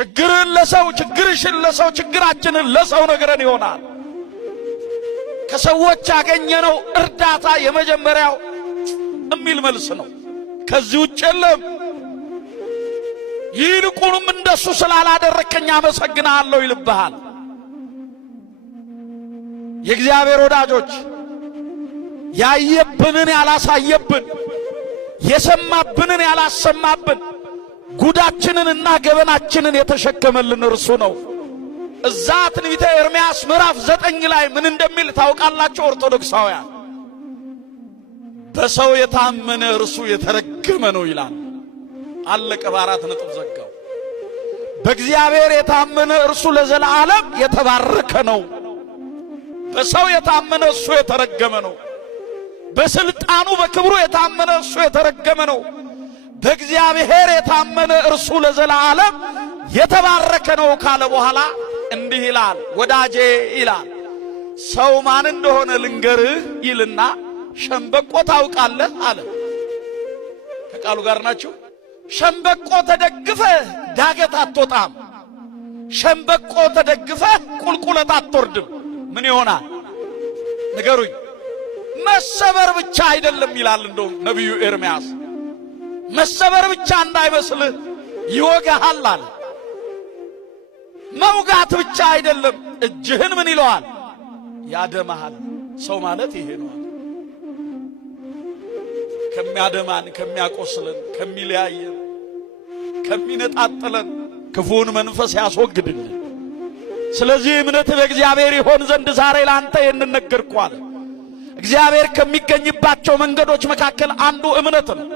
ችግርን ለሰው ችግርሽን ለሰው ችግራችንን ለሰው ነገረን ይሆናል። ከሰዎች ያገኘነው እርዳታ የመጀመሪያው እሚል መልስ ነው። ከዚህ ውጭ የለም። ይልቁንም እንደሱ ስላላደረከኝ አመሰግናለሁ ይልብሃል። የእግዚአብሔር ወዳጆች ያየብንን ያላሳየብን የሰማብንን ያላሰማብን ጉዳችንንና ገበናችንን የተሸከመልን እርሱ ነው። እዛ ትንቢተ ኤርምያስ ምዕራፍ 9 ላይ ምን እንደሚል ታውቃላችሁ ኦርቶዶክሳውያን? በሰው የታመነ እርሱ የተረገመ ነው ይላል። አለቀ። በአራት ነጥብ ዘጋው። በእግዚአብሔር የታመነ እርሱ ለዘላለም የተባረከ ነው። በሰው የታመነ እሱ የተረገመ ነው። በስልጣኑ በክብሩ የታመነ እሱ የተረገመ ነው። በእግዚአብሔር የታመነ እርሱ ለዘላለም የተባረከ ነው ካለ በኋላ እንዲህ ይላል። ወዳጄ ይላል ሰው ማን እንደሆነ ልንገርህ ይልና ሸምበቆ ታውቃለህ አለ። ከቃሉ ጋር ናችሁ? ሸምበቆ ተደግፈ ዳገት አትወጣም። ሸምበቆ ተደግፈ ቁልቁለት አትወርድም። ምን ይሆናል ንገሩኝ? መሰበር ብቻ አይደለም ይላል እንደውም ነቢዩ ኤርምያስ። መሰበር ብቻ እንዳይመስልህ ይወጋሃል አለ። መውጋት ብቻ አይደለም፣ እጅህን ምን ይለዋል? ያደማሃል። ሰው ማለት ይሄ ነው። ከሚያደማን፣ ከሚያቆስለን፣ ከሚለያየን፣ ከሚነጣጥለን ክፉን መንፈስ ያስወግድልን። ስለዚህ እምነት በእግዚአብሔር ይሆን ዘንድ ዛሬ ላንተ የንነገርኳል። እግዚአብሔር ከሚገኝባቸው መንገዶች መካከል አንዱ እምነት ነው።